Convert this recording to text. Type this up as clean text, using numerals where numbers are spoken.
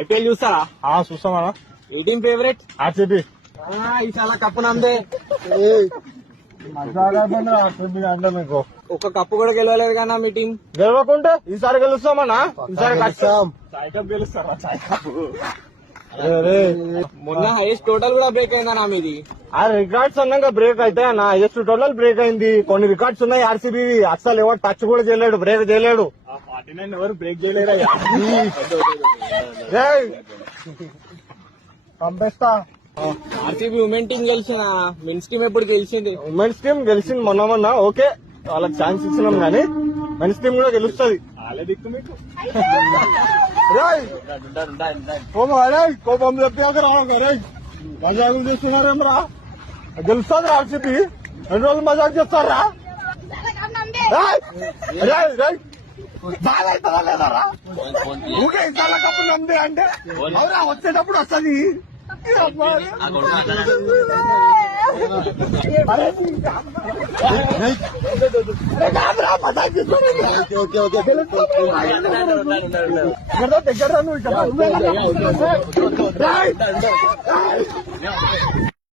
IPL చూస్తారా? చూస్తామా. ఏ team favourite? RCB. ఈసారి cup నమ్మదే. అంటే మీకు ఒక కప్పు కూడా గెలవలేదు కదా మీ టీం. గెలవకుంటే ఈసారి గెలుస్తామన్నా. ఈసారి గెలుస్తారా? మొన్న హైయెస్ట్ టోటల్ కూడా బ్రేక్ అయిందన్నా మీది. ఆ రికార్డ్స్ అన్నాక బ్రేక్ అయితే అన్న హైయెస్ట్ టోటల్ బ్రేక్ అయింది. కొన్ని రికార్డ్స్ ఉన్నాయి ఆర్సీబీ. అస్సలు ఎవరు టచ్ కూడా చేయలేడు, బ్రేక్ చేయలేడు. 49 ఎవరు బ్రేక్ చేయలేరు. పంపిస్తా. ఆర్సీబీ ఉమెన్ టీం గెలిచిన, మెన్స్ టీం ఎప్పుడు గెలిచింది? ఉమెన్స్ టీం గెలిచింది మొన్న. ఓకే, వాళ్ళకి ఛాన్స్ ఇచ్చినాం కానీ మెన్స్ టీం కూడా గెలుస్తుంది. కోపం చెప్పాక రావడం మజాకులు చేస్తున్నారేమరా. గెలుస్తుంది ఆర్సీబీ. 2 రోజులు మజాకు చేస్తారా? బాగా అవుతుందా లేదారా? ఊకే ఇసాల కప్పు నమ్మితే అంటే అవునా వచ్చేటప్పుడు వస్తుంది. దగ్గర